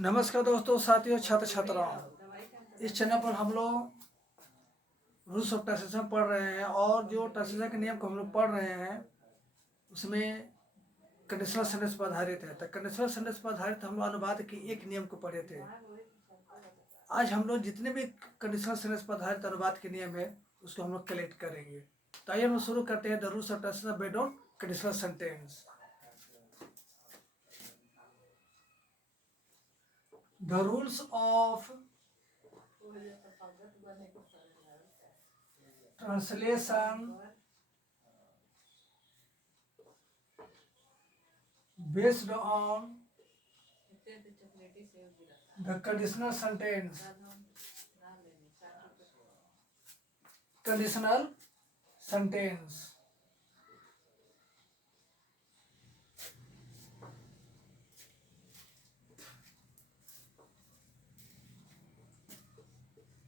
नमस्कार दोस्तों, साथियों, छात्र छात्राओं। इस चैनल पर हम लोग रूल्स ऑफ टैक्सेशन पढ़ रहे हैं और जो टैक्सेशन के नियम को हम लोग पढ़ रहे हैं उसमें कंडीशनल सेंटेंस पर आधारित है। तो कंडीशनल सेंटेंस पर आधारित हम लोग अनुवाद के एक नियम को पढ़े थे। आज हम लोग जितने भी कंडीशनल सेंटेंस पर आधारित अनुवाद के नियम है उसको हम लोग कलेक्ट करेंगे। तो आइए हम लोग शुरू करते हैं the rules of taxation based on conditional sentence. The rules of translation based on the conditional sentence. Conditional sentence.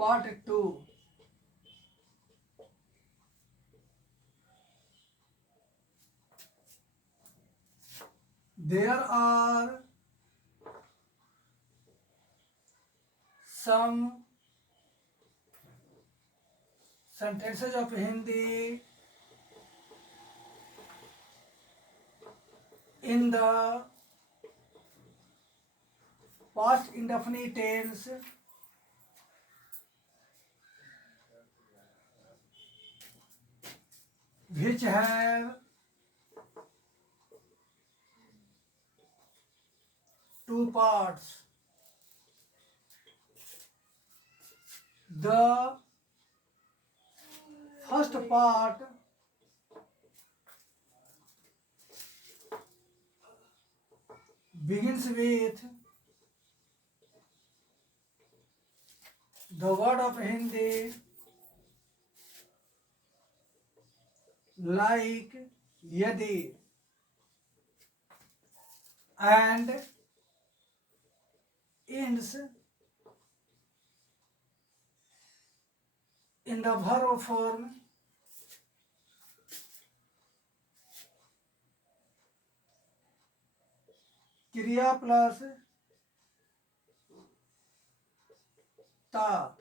Part 2. There are some sentences of Hindi in the past indefinite tense which have two parts. The first part begins with the word of Hindi like yadi and ends in the verb form kriya plus ta.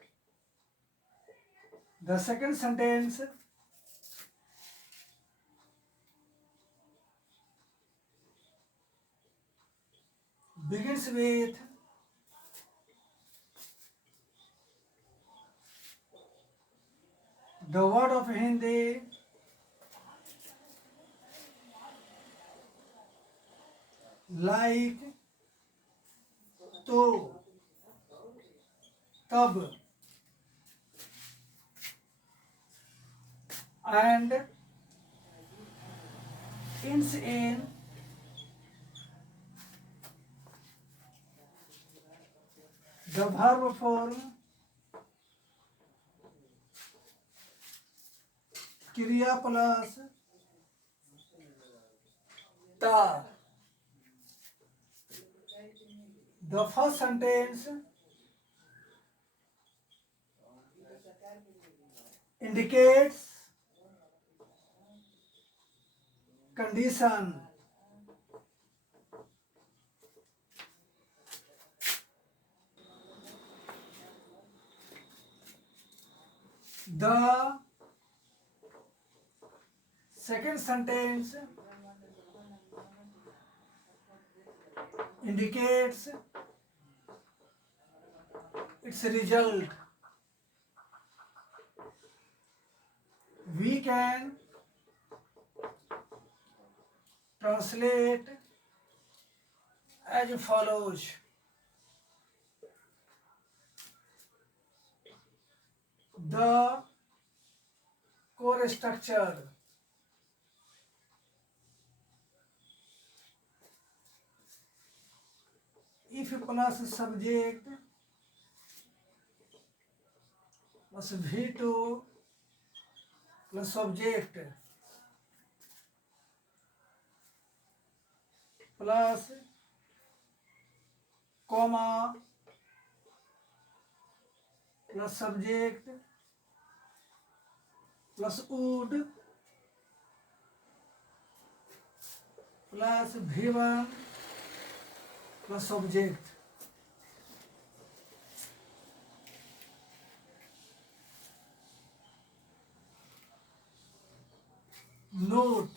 The second sentence begins with the word of Hindi like to, tab and ends in the verb form kriya plus ta. The first sentence indicates condition. The second sentence indicates its result. We can translate as follows. The core structure if plus subject plus V2 plus subject plus comma plus subject plus would plus V1 plus subject. Note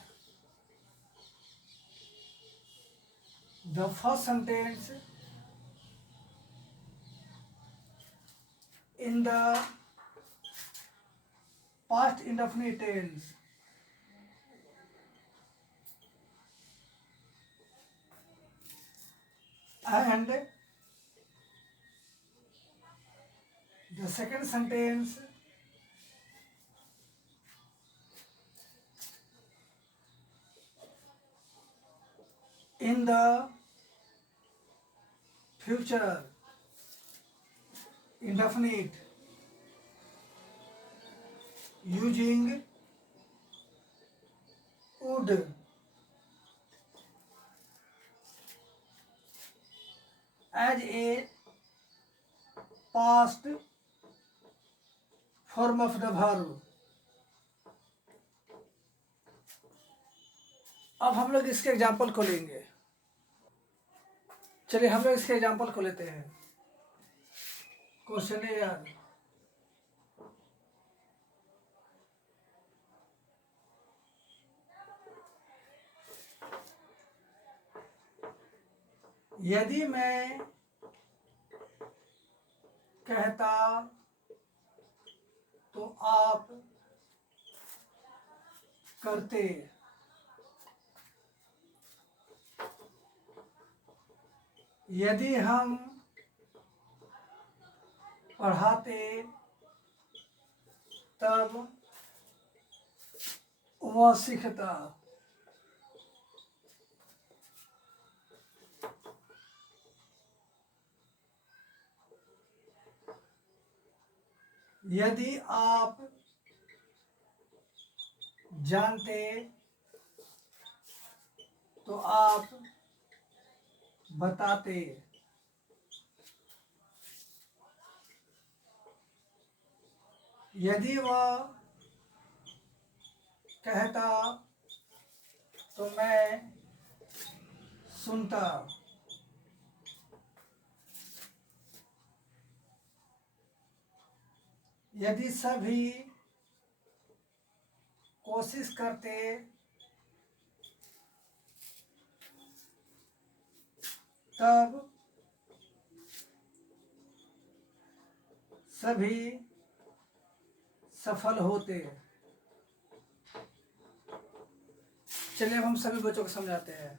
the first sentence in the past indefinite tense. And the second sentence in the future indefinite using would as a past form of the verb. अब हम लोग इसके एग्जाम्पल को लेंगे। चलिए हम लोग इसके एग्जाम्पल को लेते हैं। क्वेश्चन है यार, यदि मैं कहता तो आप करते, यदि हम पढ़ाते तब वह सीखता। यदि आप जानते तो आप बताते। यदि वह कहता तो मैं सुनता। यदि सभी कोशिश करते तब सभी सफल होते। चलिए अब हम सभी बच्चों को समझाते हैं।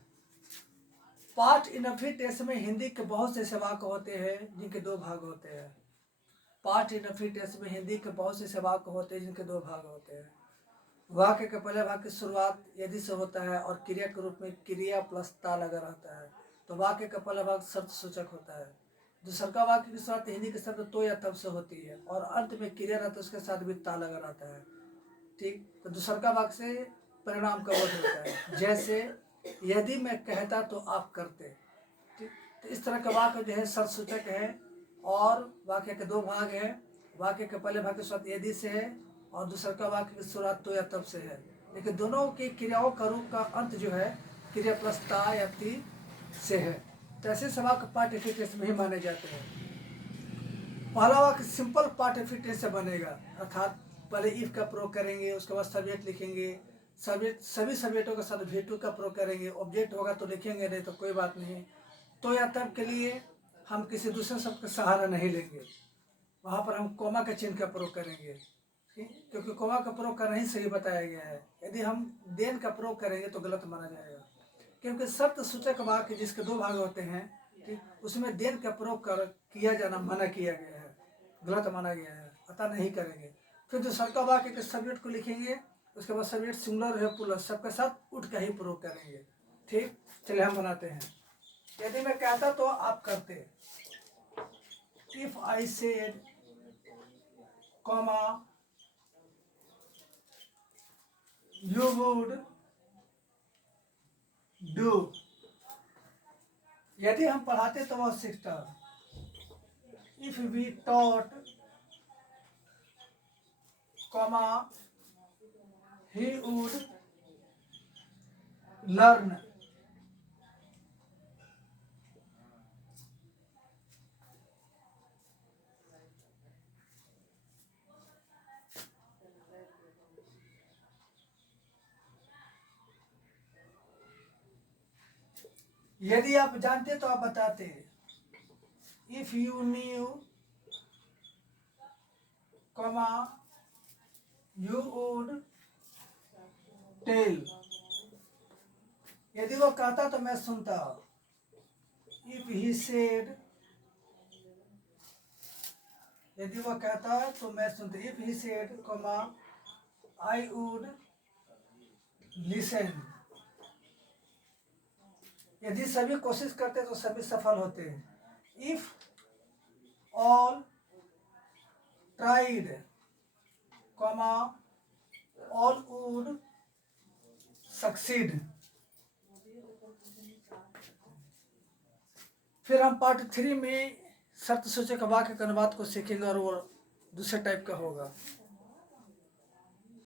पास्ट इनडेफिनिट टेंस में हिंदी के बहुत से ऐसे वाक्य होते हैं जिनके दो भाग होते हैं। पास्ट इनडेफिनिट टेंस में हिंदी के बहुत से ऐसे वाक्य होते हैं जिनके दो भाग होते हैं। वाक्य के पहले भाग की शुरुआत यदि से होता है और क्रिया के रूप में क्रिया प्लस ता लगा रहता है, तो वाक्य का पहला भाग शर्त सूचक होता है। दूसरा वाक्य की शुरुआत हिंदी के शब्द तो या तब से होती है और अंत में क्रिया रहता है, उसके साथ भी ता लगा रहता है। ठीक, तो दूसरा वाक्य से परिणाम का बोध होता है। जैसे यदि मैं कहता तो आप करते। ठीक, तो इस तरह का वाक्य जो है शर्त सूचक है और वाक्य के दो भाग है। वाक्य के पहले भाग की शुरुआत यदि से है और दूसरा वाक्य की शुरुआत तो या तब से है, लेकिन दोनों की क्रियाओं का रूप का अंत जो है क्रिया प्लस ता या ती से है। तो ऐसे सवाल पार्ट एफिटेंस में ही माने जाते हैं। पहला वाक्य सिंपल पार्ट एफिटेंस से बनेगा, अर्थात पहले इफ का प्रयोग करेंगे, उसके बाद सब्जेक्ट लिखेंगे, सभी सब्जेक्टों के साथ V2 का प्रयोग करेंगे। ऑब्जेक्ट होगा तो लिखेंगे, नहीं तो कोई बात नहीं। तो या तब के लिए हम किसी दूसरे शब्द का सहारा नहीं लेंगे, वहाँ पर हम कोमा के चिन्ह का प्रयोग करेंगे, क्योंकि कोमा का प्रयोग करना ही सही बताया गया है। यदि हम देन का प्रयोग करेंगे तो गलत माना जाएगा, क्योंकि शर्त सूचक वाक्य जिसके दो भाग होते हैं, ठीक, उसमें देन का प्रयोग किया जाना मना किया गया है, गलत माना गया है, अतः नहीं करेंगे। फिर जो शर्त वाक्य के सब्जेक्ट को लिखेंगे, उसके बाद सब्जेक्ट सिंगुलर है प्लस सबके साथ उठ का ही प्रयोग करेंगे। ठीक, चलिए हम बनाते हैं। यदि मैं कहता तो आप करते। If I said comma you would do। यदि हम पढ़ाते तो वह सीखता। If we taught, comma he would learn। यदि आप जानते तो आप बताते। If you knew comma you would tell. यदि वो कहता तो मैं सुनता। इफ ही सेड, यदि वो कहता तो मैं सुनता। If he said comma I would listen. यदि सभी कोशिश करते तो सभी सफल होते। If all tried comma all would succeed. फिर हम पार्ट 3 में शर्त सूचक वाक्य के अनुवाद को सीखेंगे और वो दूसरे टाइप का होगा।